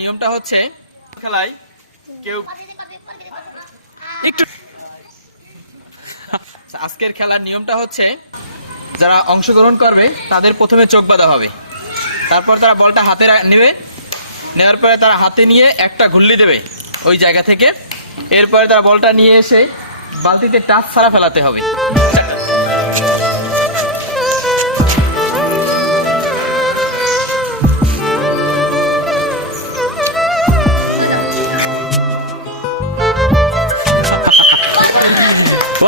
নিয়মটা হচ্ছে খেলায় কেউ একটু আজকের খেলার নিয়মটা হচ্ছে যারা অংশগ্রহণ করবে তাদের প্রথমে চোখ বাঁধা হবে, তারপর তারা বলটা হাতে নেবে, নেওয়ার পরে তারা হাতে নিয়ে একটা ঘুল্লি দেবে ওই জায়গা থেকে, এরপরে তারা বলটা নিয়ে এসে বালতিতে টাচ ছাড়া ফেলাতে হবে।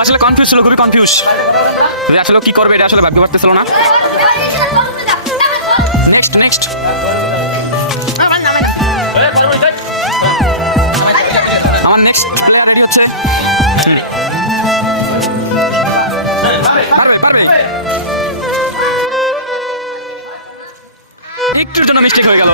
আসলে কনফিউজ ছিল, খুবই কনফিউজ আসলে কি করবে এটা আসলে ভাবতে পারতেছিল না। নেক্সট নেক্সট আমার নেক্সট প্লেয়ার রেডি হচ্ছে। পারবে পারবে, একটুর জন্য মিস্টেক হয়ে গেল।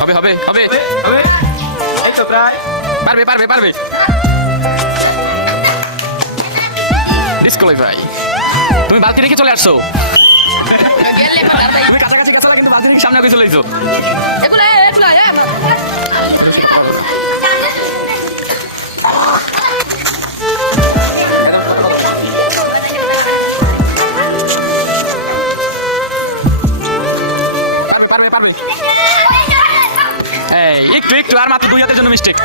হবে হবে হবে, এই তো প্রায় পারবে পারবে পারবে। ডিসকোয়ালিফাই, তুমি বালতি রেখে চলে আসছো, তুমি কাছাকাছি গেছো কিন্তু বালতি রেখে সামনে আগে চলে এসো। পারবে পারবে পারবে, একটু একটু আর মাত্র 2 হাতের জন্য মিস্টেক।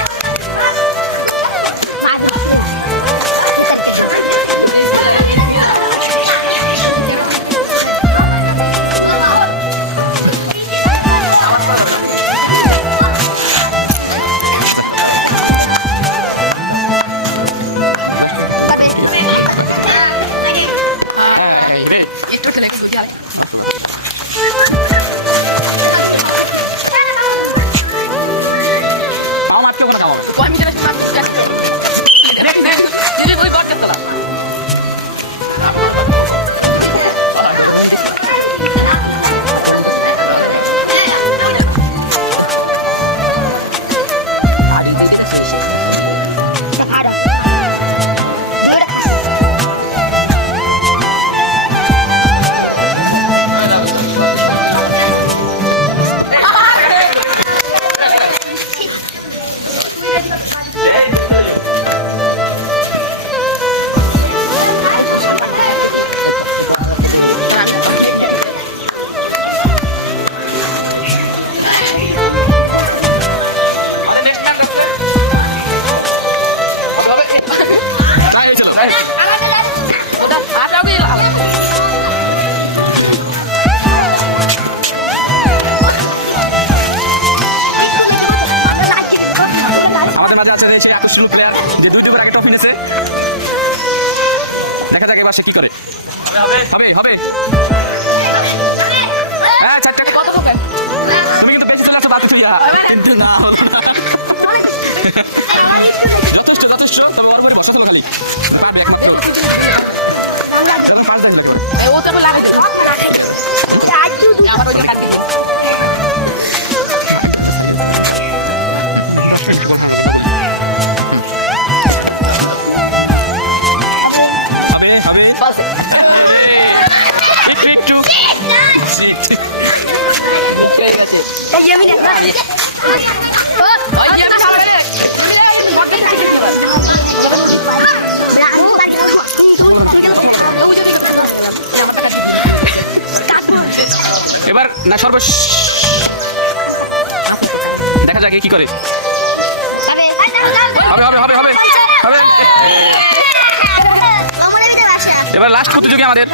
দেখা যাক এবার সে কি করে। হবে হবে, হ্যাঁ চারটা কত হবে, তুমি কিন্তু বেঁচে চলে আসো বাকি চলিয়া, কিন্তু না যথেষ্ট যথেষ্ট, তবে ওর উপরে বসা তোলো খালি পারবে একমাত্র। ও তো লাগে আবার ওই কাটতে এবার না সর্বশেষ দেখা যাক কি করে। হবে হবে হবে হবে হবে, এবার লাস্ট প্রতিযোগী আমাদের,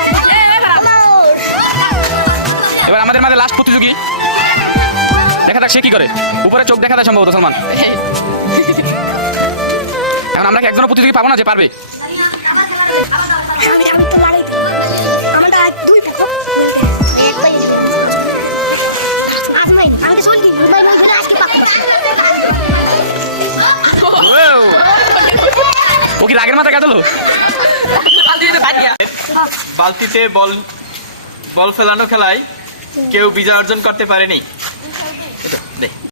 এবার আমাদের মাঝে লাস্ট প্রতিযোগী, দেখা যাক সে কি করে। উপরে চোখ দেখা যায় সম্ভবত সালমান, এখন আমরা একজনও প্রতিযোগী পাবো না যে পারবে। ও কি রাগের মাথা কাটলো? বালতিতে বল ফেলানো খেলায় কেউ বিজয় অর্জন করতে পারেনি।